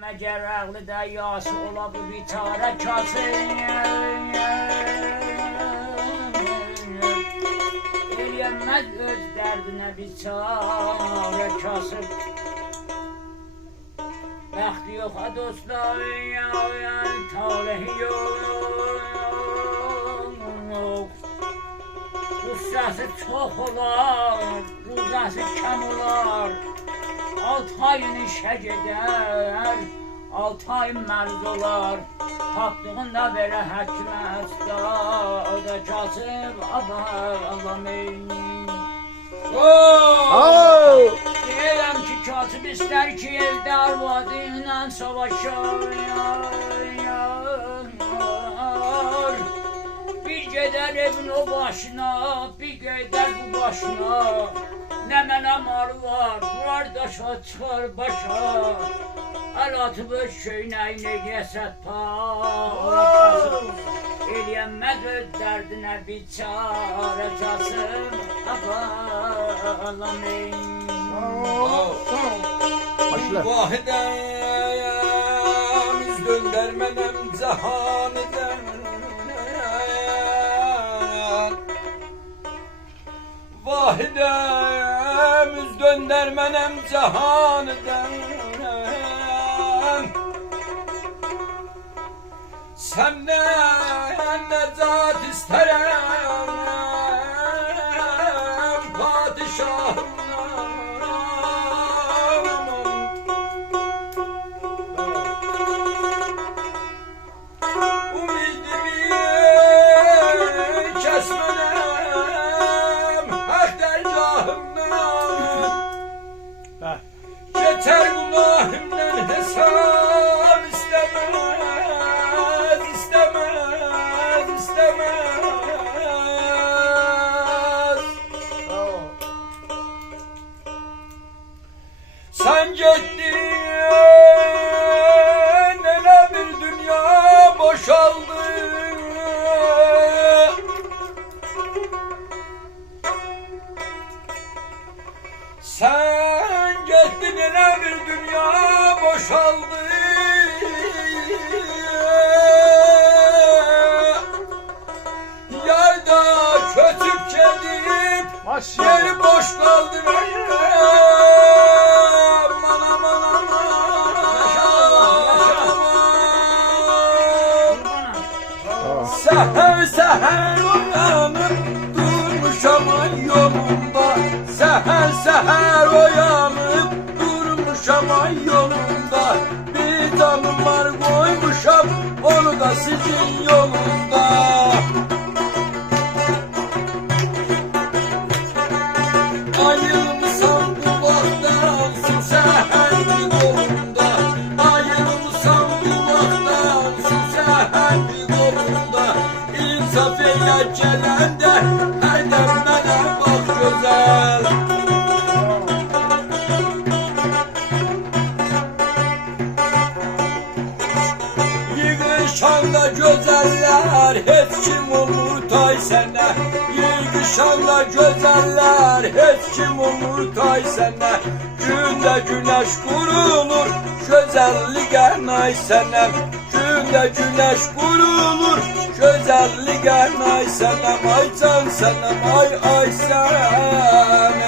Məgər ağlı da yası ola bu biçarə kasım. Eləyənməz öz dərdinə biçarə kasım. Bəxti yox ha dostlar, talehi yox. Qüssəsi çox olar, ruzəsi kəm olar. 6 ayın işə gedər, 6 ay mərz olar. Tapdığında belə həkimə əsta, o da kasıb, Allah meynin. Deyirəm ki, kasıb istər ki, evdə arvadı ilə savaşar. Bir gedər evin o başına, bir gedər bu başına. Nə mənə malı var, vurar daşa çıxar başa. Əl atıb öz köynəyinə yəsət ta. Eləyənməz öz dərdinə biçarə casım. Allah Vahidəm üz döndərmənəm cəhanədən. Vahidəm üz döndərmənəm cəhanədən. Səndən nəcat istərəm padişahımdan. Ümidimi kəsmənəm haq dərgahımdan. Geçər günahımdan hesab istemez, istemez, istemez. Sen gittin, elə bir dünya boşaldı. Sen gittin, elə bir dünya boşaldı. Yayda köçüp gedip yeri boş kaldı. Aman aman aman. Seher seher uyanıp durmuşam ay yolunda. Seher seher uyanıp durmuşam ay yolunda. Bir canım var koymuşam onu da sizin yolunda. Ayılmışam kulaktansın seherin yolunda. Ayılmışam kulaktansın seherin yolunda. İnsaf eyle gelende her demene bak güzel. Yığışanda gözeller hiç kim umurtay sene. Yığışanda gözeller hiç kim umurtay sene. Günde güneş kurulur güzelliğe nay senem. Günde güneş kurulur güzelliğe nay senem. Ay can senem ay ay senem.